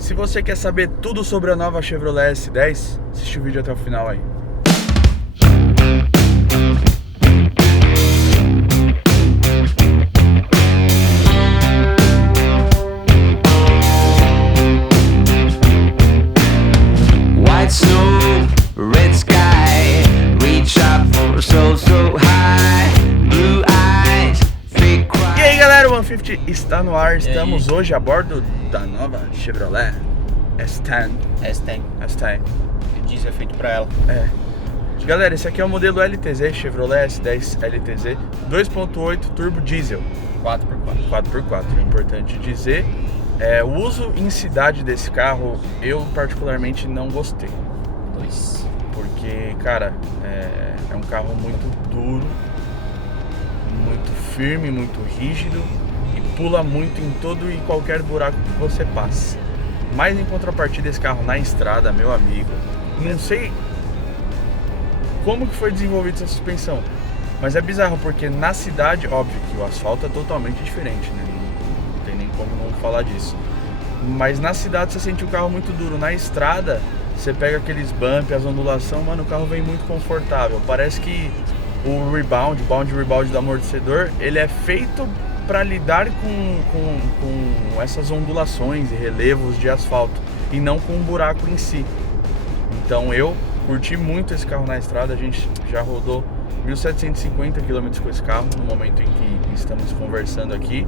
Se você quer saber tudo sobre a nova Chevrolet S10, assiste o vídeo até o final aí. White snow, red sky, reach up so high, blue eyes, fake cry. E aí galera, o 150 está no ar, estamos hoje a bordo da nova Chevrolet S10. S10. O diesel é feito pra ela. É. Galera, esse aqui é o modelo LTZ, Chevrolet S10 LTZ 2.8 turbo diesel 4x4. 4x4, é importante dizer. O uso em cidade desse carro, eu particularmente não gostei. 2. Porque, cara, é um carro muito duro, muito firme, muito rígido e pula muito em todo e qualquer buraco que você passe. Mas em contrapartida, esse carro na estrada, meu amigo, não sei como que foi desenvolvida essa suspensão, mas é bizarro porque na cidade, óbvio que o asfalto é totalmente diferente, né? Não tem nem como não falar disso. Mas na cidade você sente o carro muito duro. Na estrada, você pega aqueles bumps, as ondulações, mano, o carro vem muito confortável. Parece que o rebound do amortecedor, ele é feito para lidar com essas ondulações e relevos de asfalto e não com o buraco em si. Então eu curti muito esse carro na estrada. A gente já rodou 1.750 km com esse carro no momento em que estamos conversando aqui.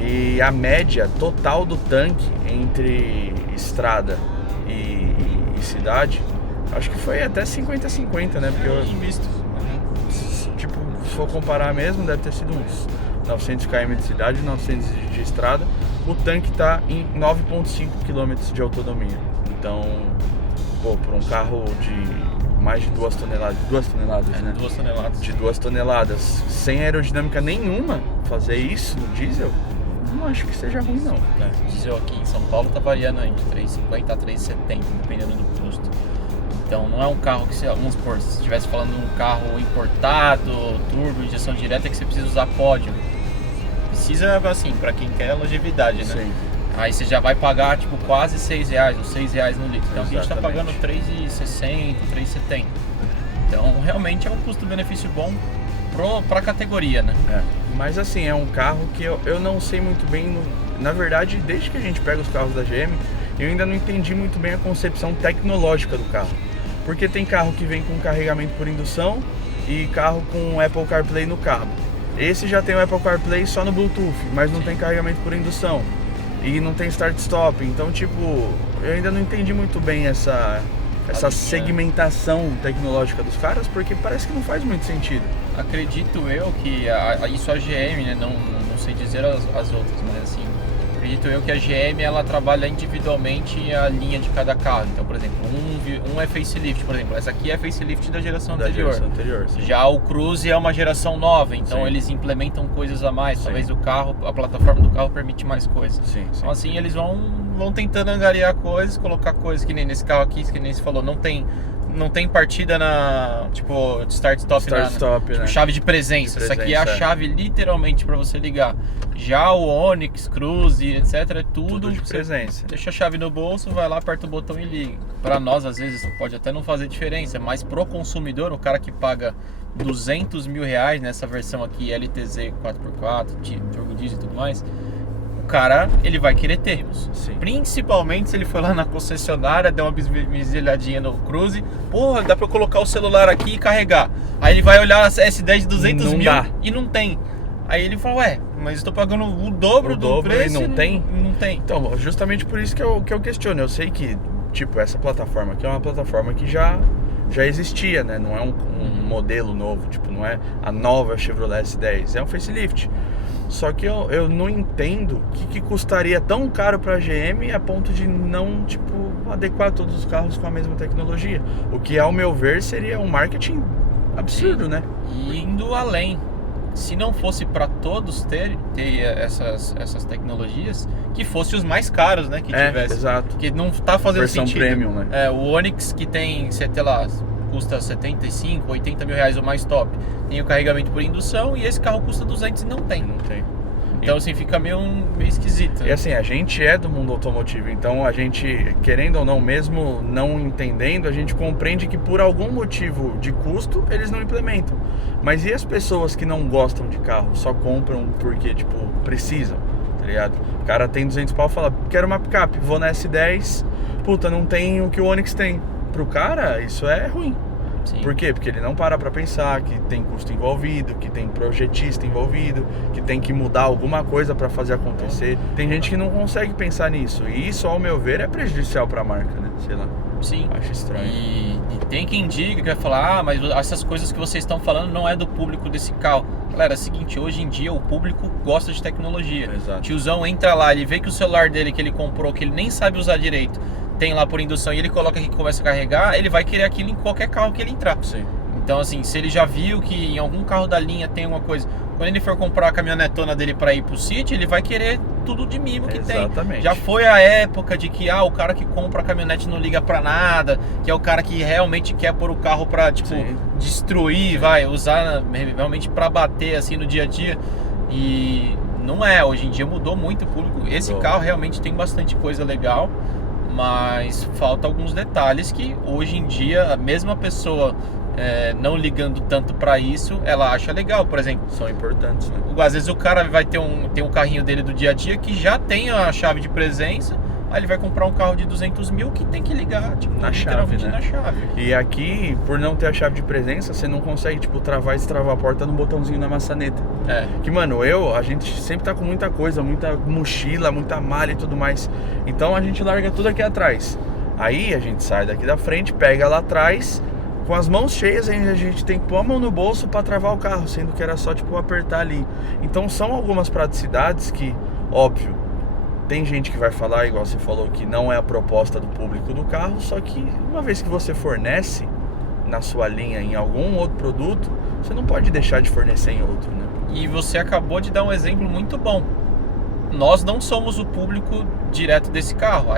E a média total do tanque entre estrada e cidade, acho que foi até 50-50, né? Porque eu, Visto. tipo, se for comparar mesmo, deve ter sido uns 900 km de cidade e 900 de estrada. O tanque tá em 9,5 km de autonomia. Então, pô, por um carro de mais de 2 toneladas, 2 toneladas, né? 2 toneladas. De 2 toneladas, sem aerodinâmica nenhuma, fazer isso no diesel, não acho que seja ruim, não. O diesel aqui em São Paulo tá variando entre 3,50 a 3,70, dependendo do custo. Então não é um carro que você, vamos supor, se estivesse falando de um carro importado, turbo, injeção direta, que você precisa usar pódio. Precisa, assim, para quem quer longevidade, né? Sim. Aí você já vai pagar tipo quase R$6 ou R$6 no litro. Então aqui a gente tá pagando R$3,60, R$3,70. Então realmente é um custo-benefício bom pra categoria, né? Mas assim, é um carro que eu não sei muito bem. Na verdade, desde que a gente pega os carros da GM, eu ainda não entendi muito bem a concepção tecnológica do carro. Porque tem carro que vem com carregamento por indução e carro com Apple CarPlay no cabo. Esse já tem o Apple CarPlay só no Bluetooth, mas não tem carregamento por indução. E não tem start-stop. Então, tipo, eu ainda não entendi muito bem essa segmentação tecnológica dos caras, porque parece que não faz muito sentido. Acredito eu que isso a GM, né? Não sei dizer as outras, mas assim, acredito eu que a GM ela trabalha individualmente a linha de cada carro. Então, por exemplo, um é facelift, por exemplo, essa aqui é facelift da geração anterior. Sim. Já o Cruze é uma geração nova, então Sim. eles implementam coisas a mais. Sim. Talvez o carro, a plataforma do carro permite mais coisas. Sim. Então assim eles vão tentando angariar coisas, colocar coisas que nem nesse carro aqui, que nem você falou, não tem partida na, tipo, de start-stop, né? tipo, chave de presença. Essa aqui é a chave literalmente para você ligar. Já o Onix, Cruze, etc, é tudo de presença. Deixa a chave no bolso, vai lá, aperta o botão e liga. Para nós, às vezes, pode até não fazer diferença, mas pro consumidor, o cara que paga R$200 mil nessa versão aqui, LTZ 4x4, turbo diesel e tudo mais, o cara, ele vai querer termos. Sim. Principalmente se ele for lá na concessionária, der uma biselhadinha no Cruze, porra, dá pra eu colocar o celular aqui e carregar. Aí ele vai olhar a S10 de 200 não mil dá. E não tem. Aí ele fala, mas estou pagando o dobro do preço e não tem? Não tem. Então, justamente por isso que eu questiono. Eu sei que, tipo, essa plataforma aqui é uma plataforma que já existia, né? Não é um modelo novo, tipo, não é a nova Chevrolet S10, é um facelift. Só que eu não entendo o que custaria tão caro para a GM a ponto de não, tipo, adequar todos os carros com a mesma tecnologia. O que, ao meu ver, seria um marketing absurdo, Sim. né? E indo além, se não fosse para todos ter essas tecnologias, que fosse os mais caros, né, que tivesse. Exato. Que não tá fazendo Versão sentido. premium, né? O Onix que tem, sei lá, custa 75, 80 mil reais o mais top. Tem o carregamento por indução e esse carro custa 200 e não tem. Então assim, fica meio esquisito. E assim, a gente é do mundo automotivo, então a gente, querendo ou não, mesmo não entendendo, a gente compreende que por algum motivo de custo, eles não implementam. Mas e as pessoas que não gostam de carro, só compram porque, tipo, precisam, tá ligado? O cara tem 200 pau e fala, quero uma picape, vou na S10, puta, não tem o que o Onix tem. Pro cara, isso é ruim. Sim. Por quê? Porque ele não para pra pensar que tem custo envolvido, que tem projetista envolvido, que tem que mudar alguma coisa pra fazer acontecer. Tem gente que não consegue pensar nisso. E isso, ao meu ver, é prejudicial pra marca, né? Sei lá. Sim. Acho estranho. E tem quem diga que vai falar, mas essas coisas que vocês estão falando não é do público desse carro. Galera, é o seguinte, hoje em dia o público gosta de tecnologia. Exato. Tiozão entra lá, ele vê que o celular dele que ele comprou, que ele nem sabe usar direito, tem lá por indução e ele coloca aqui que começa a carregar, ele vai querer aquilo em qualquer carro que ele entrar. Sim. Então assim, se ele já viu que em algum carro da linha tem uma coisa, quando ele for comprar a caminhonetona dele para ir pro City, ele vai querer tudo de mimo que Exatamente. tem. Já foi a época de que o cara que compra a caminhonete não liga pra nada, que é o cara que realmente quer pôr o carro pra, tipo, Sim. destruir, usar realmente pra bater assim no dia a dia. E não é, hoje em dia mudou muito o público. Esse Mudou. carro realmente tem bastante coisa legal, mas falta alguns detalhes que hoje em dia a mesma pessoa não ligando tanto pra isso, ela acha legal. Por exemplo, São importantes, né? às vezes o cara vai ter um carrinho dele do dia a dia que já tem a chave de presença, aí ele vai comprar um carro de 200 mil que tem que ligar, tipo, Na literalmente chave, né? na chave. E aqui, por não ter a chave de presença, você não consegue, tipo, travar e destravar a porta no botãozinho na maçaneta. Que, mano, a gente sempre tá com muita coisa, muita mochila, muita malha e tudo mais. Então a gente larga tudo aqui atrás. Aí a gente sai daqui da frente, pega lá atrás, com as mãos cheias, ainda a gente tem que pôr a mão no bolso pra travar o carro, sendo que era só, tipo, apertar ali. Então são algumas praticidades que, óbvio, tem gente que vai falar, igual você falou, que não é a proposta do público do carro, só que uma vez que você fornece na sua linha em algum outro produto, você não pode deixar de fornecer em outro, né? E você acabou de dar um exemplo muito bom. Nós não somos o público direto desse carro.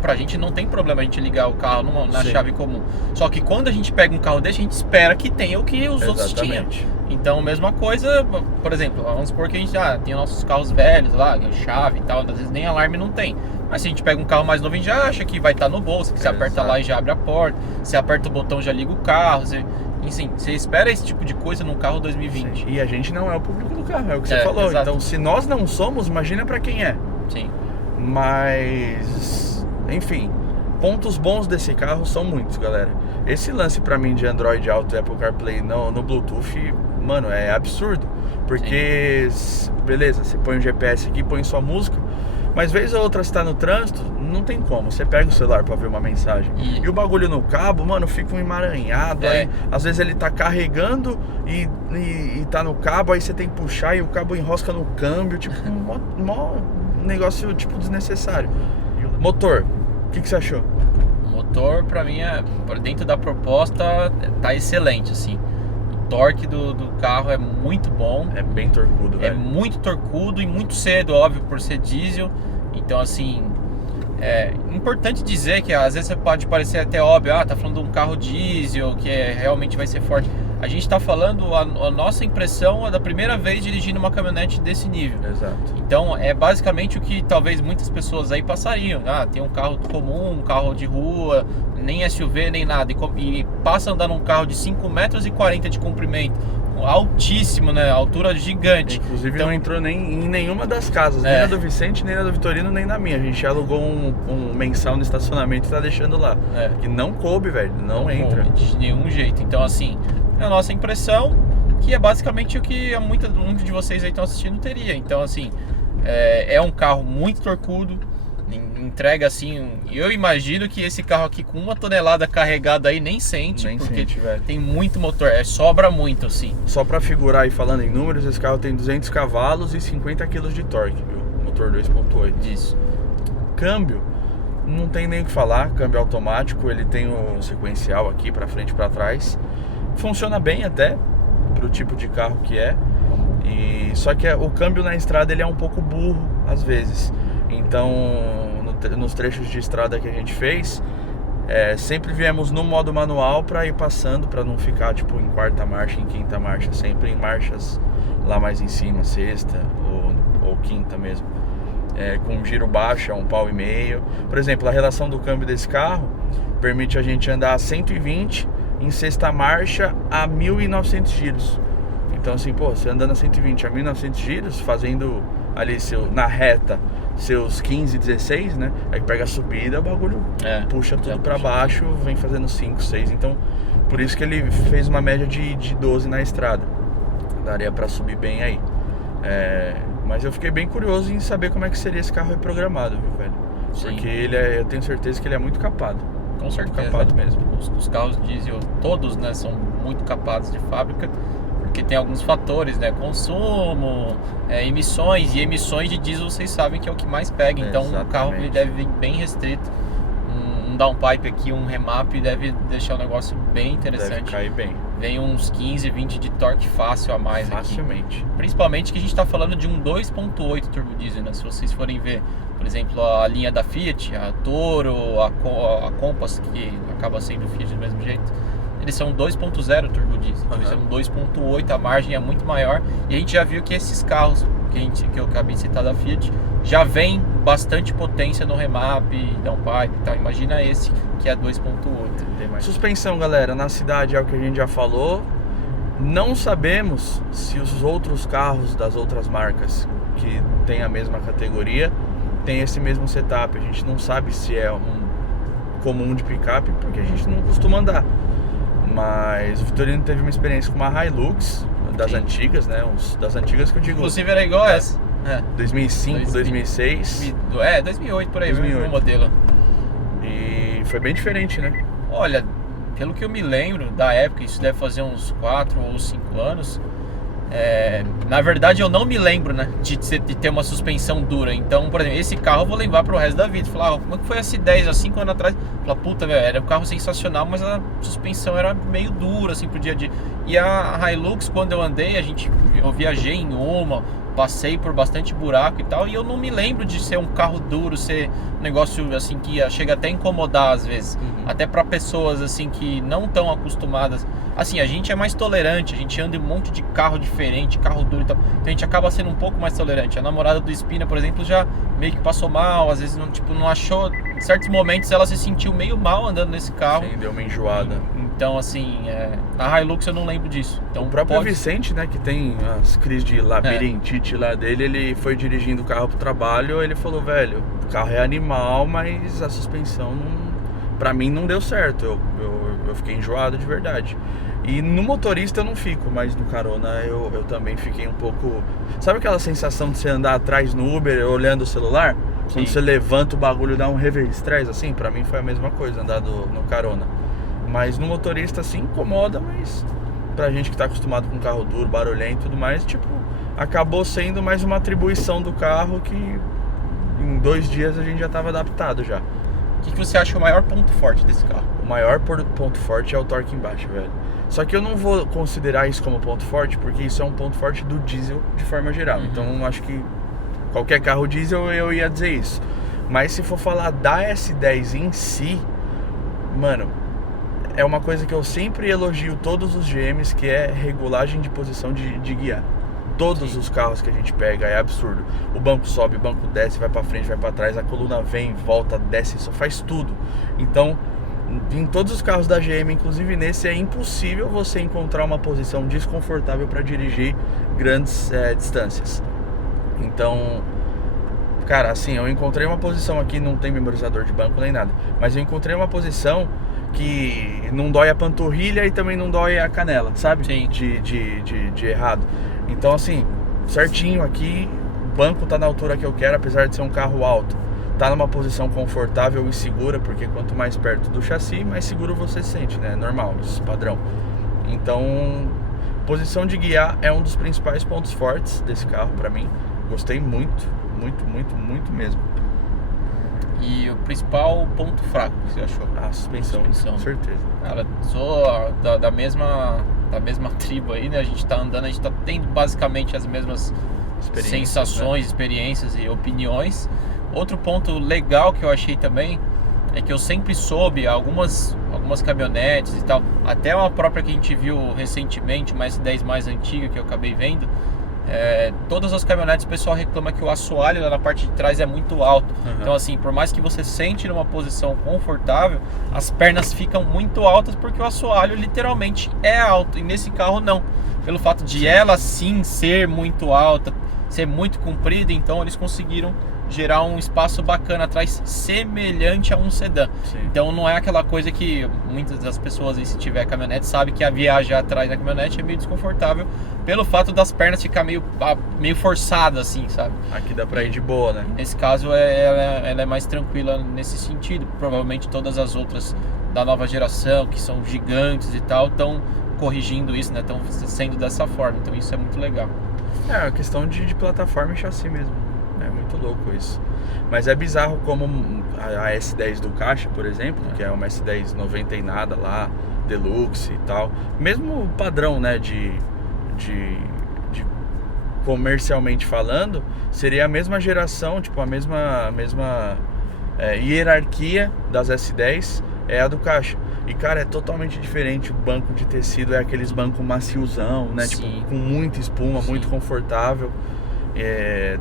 Pra gente não tem problema a gente ligar o carro na Sim. chave comum. Só que quando a gente pega um carro desse, a gente espera que tenha o que os outros tinham. Exatamente. Então, mesma coisa, por exemplo, vamos supor que a gente tem nossos carros velhos lá, chave e tal, às vezes nem alarme não tem. Mas se a gente pega um carro mais novo, a gente já acha que vai estar no bolso, que você aperta Exato. lá e já abre a porta, você aperta o botão já liga o carro, enfim, você espera esse tipo de coisa num carro 2020. E a gente não é o público do carro, é o que você É, falou. exato. Então, se nós não somos, imagina pra quem é. Sim. Mas, enfim, pontos bons desse carro são muitos, galera. Esse lance pra mim de Android Auto e Apple CarPlay no Bluetooth, mano, é absurdo. Porque, beleza, você põe o GPS aqui, põe sua música, mas vez ou outra você tá no trânsito, não tem como. Você pega o celular pra ver uma mensagem. E o bagulho no cabo, mano, fica um emaranhado. Aí, às vezes ele tá carregando e tá no cabo, aí você tem que puxar e o cabo enrosca no câmbio. Tipo, mó negócio, tipo, desnecessário. Motor, o que você achou? O motor, pra mim, dentro da proposta, tá excelente, assim. O torque do carro é muito bom. É bem torcudo, É velho. muito torcudo e muito cedo, óbvio, por ser diesel. Então, assim, é importante dizer que às vezes pode parecer até óbvio, tá falando de um carro diesel, que realmente vai ser forte. A gente tá falando, a nossa impressão é da primeira vez dirigindo uma caminhonete desse nível. Exato. Então, é basicamente o que talvez muitas pessoas aí passariam. Tem um carro comum, um carro de rua, nem SUV, nem nada. E passa a andar num carro de 5,40 metros de comprimento. Altíssimo, né? Altura gigante. Inclusive Então, não entrou nem em nenhuma das casas, nem na do Vicente, nem na do Vitorino, nem na minha. A gente alugou um mensal no estacionamento e tá deixando lá. Que não coube, velho, não entra. coube de nenhum jeito. Então, assim, é a nossa impressão, que é basicamente o que muitos de vocês aí estão assistindo teria. Então, assim, é um carro muito torcudo, entrega assim, eu imagino que esse carro aqui com 1 tonelada carregada aí nem sente, porque velho. tem muito motor, sobra muito, assim. Só pra figurar aí falando em números, esse carro tem 200 cavalos e 50 kg de torque, viu? Motor 2.8. Isso. Câmbio, não tem nem o que falar, câmbio automático, ele tem o sequencial aqui pra frente e pra trás. Funciona bem até, pro tipo de carro que é. Só que o câmbio na estrada ele é um pouco burro, às vezes. Então, nos trechos de estrada que a gente fez, sempre viemos no modo manual para ir passando, para não ficar tipo em 4ª marcha, em 5ª marcha, sempre em marchas lá mais em cima, 6ª ou quinta mesmo. Com giro baixo, é 1,5 pau. Por exemplo, a relação do câmbio desse carro permite a gente andar a 120 em sexta marcha a 1.900 giros. Então assim, pô, você andando a 120 a 1.900 giros, fazendo ali na reta seus 15, 16, né? Aí pega a subida, o bagulho puxa tudo pra baixo, vem fazendo 5, 6. Então, por isso que ele fez uma média de 12 na estrada. Daria pra subir bem aí. Mas eu fiquei bem curioso em saber como é que seria esse carro reprogramado, viu, velho? Sim. Porque eu tenho certeza que ele é muito capado. Com certeza. Muito capado mesmo. Os carros diesel, todos, né, são muito capados de fábrica, porque tem alguns fatores, né? Consumo, emissões, e emissões de diesel vocês sabem que é o que mais pega. Então o carro ele deve vir bem restrito. Um downpipe aqui, um remap deve deixar o negócio bem interessante. Deve cair bem. Vem uns 15, 20 de torque fácil a mais. Facilmente. Aqui. Principalmente que a gente está falando de um 2.8 turbo diesel, né? Se vocês forem ver, por exemplo, a linha da Fiat, a Toro, a Compass, que acaba sendo Fiat do mesmo jeito, eles são 2.0 turbo diesel. Então isso é um 2.8, a margem é muito maior. E a gente já viu que esses carros que eu acabei de citar da Fiat já vem bastante potência no remap, downpipe e tal. Imagina esse que é 2.8. Suspensão, galera, na cidade é o que a gente já falou. Não sabemos se os outros carros das outras marcas que tem a mesma categoria tem esse mesmo setup. A gente não sabe se é um comum de picape porque a gente não costuma andar. Mas o Vitorino teve uma experiência com uma Hilux das antigas, né? Das antigas que eu digo. Inclusive era igual essa. 2005, 2006. 2008 por aí, 2008. o modelo. E foi bem diferente, né? Olha, pelo que eu me lembro da época, isso deve fazer uns 4 ou 5 anos. Na verdade eu não me lembro, né, de ter uma suspensão dura. Então, por exemplo, esse carro eu vou levar pro resto da vida. Falar, como é que foi essa 10 há 5 anos atrás? Falar, puta, velho, era um carro sensacional, mas a suspensão era meio dura, assim, pro dia a dia. E a Hilux, quando eu andei, eu viajei em uma, passei por bastante buraco e tal, e eu não me lembro de ser um carro duro, ser um negócio assim que chega até a incomodar às vezes, até para pessoas assim que não estão acostumadas. Assim, a gente é mais tolerante, a gente anda em um monte de carro diferente, carro duro e tal, então a gente acaba sendo um pouco mais tolerante. A namorada do Espina, por exemplo, já meio que passou mal, às vezes não achou, em certos momentos ela se sentiu meio mal andando nesse carro. Sim, deu uma enjoada. Então, assim, a Hilux eu não lembro disso. Então, o próprio Vicente, né, que tem as crises de labirintite lá dele, ele foi dirigindo o carro pro trabalho, ele falou, velho, o carro é animal, mas a suspensão pra mim não deu certo, eu fiquei enjoado de verdade. E no motorista eu não fico, mas no carona eu também fiquei um pouco... Sabe aquela sensação de você andar atrás no Uber olhando o celular? Sim. Quando você levanta o bagulho dá um reverse assim, pra mim foi a mesma coisa andar no carona. Mas no motorista assim incomoda, mas pra gente que tá acostumado com carro duro, barulhento e tudo mais, tipo, acabou sendo mais uma atribuição do carro que em 2 dias a gente já tava adaptado já. O que você acha o maior ponto forte desse carro? O maior ponto forte é o torque embaixo, velho. Só que eu não vou considerar isso como ponto forte, porque isso é um ponto forte do diesel de forma geral. Então acho que qualquer carro diesel eu ia dizer isso. Mas se for falar da S10 em si, mano, é uma coisa que eu sempre elogio todos os GMs, que é regulagem de posição de guiar. Todos os carros que a gente pega é absurdo. O banco sobe, o banco desce, vai pra frente, vai pra trás, a coluna vem, volta, desce, só faz tudo. Então, em todos os carros da GM, inclusive nesse, é impossível você encontrar uma posição desconfortável para dirigir grandes distâncias. Então, cara, assim, eu encontrei uma posição aqui, não tem memorizador de banco nem nada, mas eu encontrei uma posição que não dói a panturrilha e também não dói a canela, sabe? Sim. De errado. Então, assim, certinho aqui, o banco tá na altura que eu quero, apesar de ser um carro alto. Tá numa posição confortável e segura, porque quanto mais perto do chassi, mais seguro você se sente, né? Normal, isso, padrão. Então, posição de guiar é um dos principais pontos fortes desse carro pra mim. Gostei muito, muito, muito, muito mesmo. E o principal ponto fraco que você achou? A suspensão. Com certeza. Cara, sou da mesma tribo aí, né? A gente tá andando, a gente tá tendo basicamente as mesmas sensações, né? Experiências e opiniões. Outro ponto legal que eu achei também é que eu sempre soube algumas caminhonetes e tal, até uma própria que a gente viu recentemente, uma S10 mais antiga que eu acabei vendo, Todas as caminhonetes o pessoal reclama que o assoalho lá na parte de trás é muito alto. Uhum. Então assim, por mais que você sente numa posição confortável, as pernas ficam muito altas porque o assoalho literalmente é alto. E nesse carro não. Pelo fato de ela sim ser muito alta, ser muito comprida, então eles conseguiram gerar um espaço bacana atrás, semelhante a um sedã. Sim. Então não é aquela coisa que muitas das pessoas aí, se tiver caminhonete, sabe que a viagem atrás da caminhonete é meio desconfortável pelo fato das pernas ficar meio forçadas assim, sabe? Aqui dá pra ir de boa, né? Nesse caso ela é mais tranquila nesse sentido. Provavelmente todas as outras da nova geração, que são gigantes e tal, estão corrigindo isso, né? Estão sendo dessa forma. Então isso é muito legal. É a questão de plataforma e chassi mesmo. É muito louco isso. Mas é bizarro como a S10 do Caixa, por exemplo, que é uma S10 90 e nada lá, Deluxe e tal. Mesmo padrão, né, de comercialmente falando, seria a mesma geração, tipo a mesma hierarquia das S10 é a do Caixa. E cara, é totalmente diferente. O banco de tecido é aqueles bancos maciozão, né? Sim. Tipo, com muita espuma, Sim. muito confortável.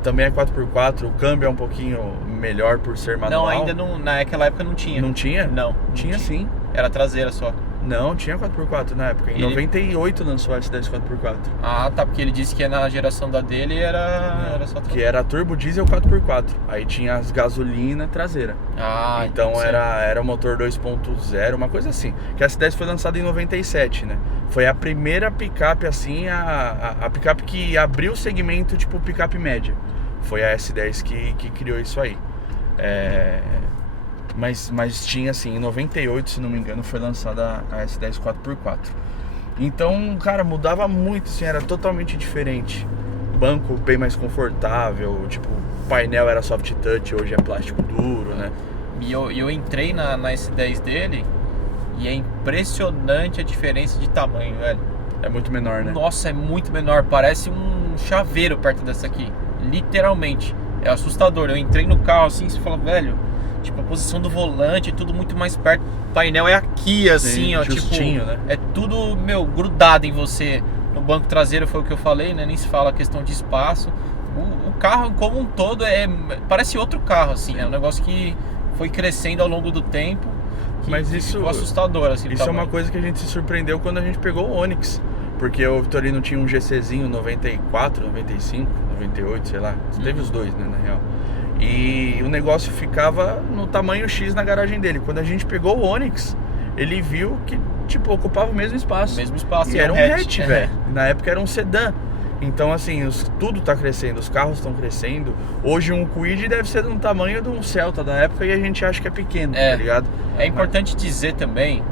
Também é 4x4, o câmbio é um pouquinho melhor por ser manual. Não, ainda não, naquela época não tinha. Não tinha? Não. Tinha sim. Era traseira só. Não, tinha 4x4 na época. Em Ele- 98 lançou a S10 4x4. Ah, tá, porque ele disse que na geração da dele era só Que traseira. era turbo diesel 4x4. Aí tinha as gasolina traseira. Ah, Então sim. era o motor 2.0, uma coisa assim. Que a S10 foi lançada em 97, né? Foi a primeira picape assim, a picape que abriu o segmento tipo picape média. Foi a S10 que criou isso aí. Mas tinha assim, em 98, se não me engano, foi lançada a S10 4x4. Então, cara, mudava muito, assim, era totalmente diferente. Banco bem mais confortável, tipo, o painel era soft touch, hoje é plástico duro, né? E eu entrei na S10 dele e é impressionante a diferença de tamanho, velho. É muito menor, né? Nossa, é muito menor, parece um chaveiro perto dessa aqui. Literalmente. É assustador. Eu entrei no carro assim, você fala, velho, tipo, a posição do volante, tudo muito mais perto. O painel é aqui, assim, Sim, ó, justinho, tipo, né? é tudo, grudado em você. No banco traseiro foi o que eu falei, né? Nem se fala a questão de espaço. O carro como um todo parece outro carro, assim. É um negócio que foi crescendo ao longo do tempo. Mas isso- ficou assustador, assim. o Isso é tamanho. uma coisa que a gente se surpreendeu quando a gente pegou o Onix. Porque o Vitorino tinha um GCzinho 94, 95, 98, sei lá. Teve os dois, né, na real. E o negócio ficava no tamanho X na garagem dele. Quando a gente pegou o Onix, ele viu que, tipo, ocupava o mesmo espaço. O mesmo espaço. E é era um hatch, hatch, velho. Na época era um sedã. Então, assim, tudo tá crescendo, os carros estão crescendo. Hoje um Kwid deve ser do tamanho de um Celta da época e a gente acha que é pequeno, tá ligado? É importante dizer também,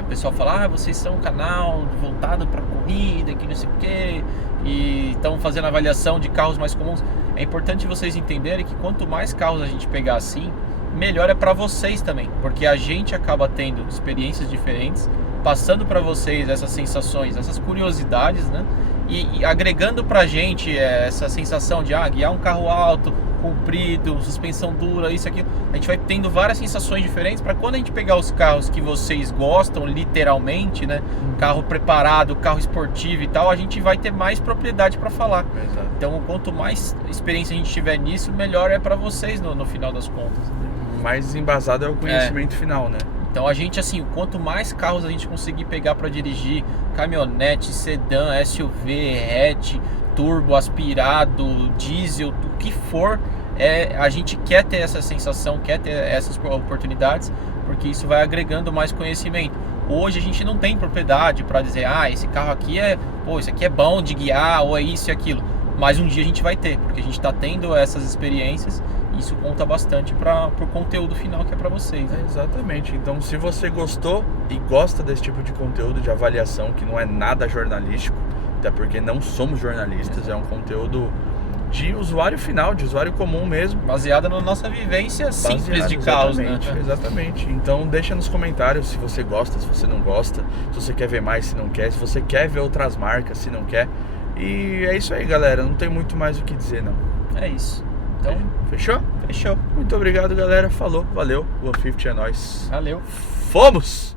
o pessoal fala, vocês são um canal voltado para corrida, que não sei o quê, e estão fazendo avaliação de carros mais comuns. É importante vocês entenderem que quanto mais carros a gente pegar assim, melhor é para vocês também, porque a gente acaba tendo experiências diferentes, passando para vocês essas sensações, essas curiosidades, né? E agregando pra gente essa sensação de guiar um carro alto, comprido, suspensão dura, isso aqui, a gente vai tendo várias sensações diferentes para quando a gente pegar os carros que vocês gostam, literalmente, né? Carro preparado, carro esportivo e tal, a gente vai ter mais propriedade para falar. Exato. Então, quanto mais experiência a gente tiver nisso, melhor é para vocês no final das contas. Mais embasado é o conhecimento final, né? Então a gente, assim, quanto mais carros a gente conseguir pegar para dirigir, caminhonete, sedã, SUV, hatch, turbo, aspirado, diesel, o que for, a gente quer ter essa sensação, quer ter essas oportunidades, porque isso vai agregando mais conhecimento. Hoje a gente não tem propriedade para dizer, esse carro aqui isso aqui é bom de guiar, ou é isso e aquilo. Mas um dia a gente vai ter, porque a gente está tendo essas experiências. Isso conta bastante pro conteúdo final que é para vocês, né? Exatamente. Então, se você gostou e gosta desse tipo de conteúdo de avaliação, que não é nada jornalístico, até porque não somos jornalistas, é um conteúdo de usuário final, de usuário comum mesmo. Baseada na nossa vivência simples de carros, né? Exatamente. Então, deixa nos comentários se você gosta, se você não gosta, se você quer ver mais, se não quer, se você quer ver outras marcas, se não quer. E é isso aí, galera. Não tem muito mais o que dizer, não. É isso. Então, fechou? Fechou. Muito obrigado, galera. Falou, valeu. 150 é nóis. Valeu. Fomos!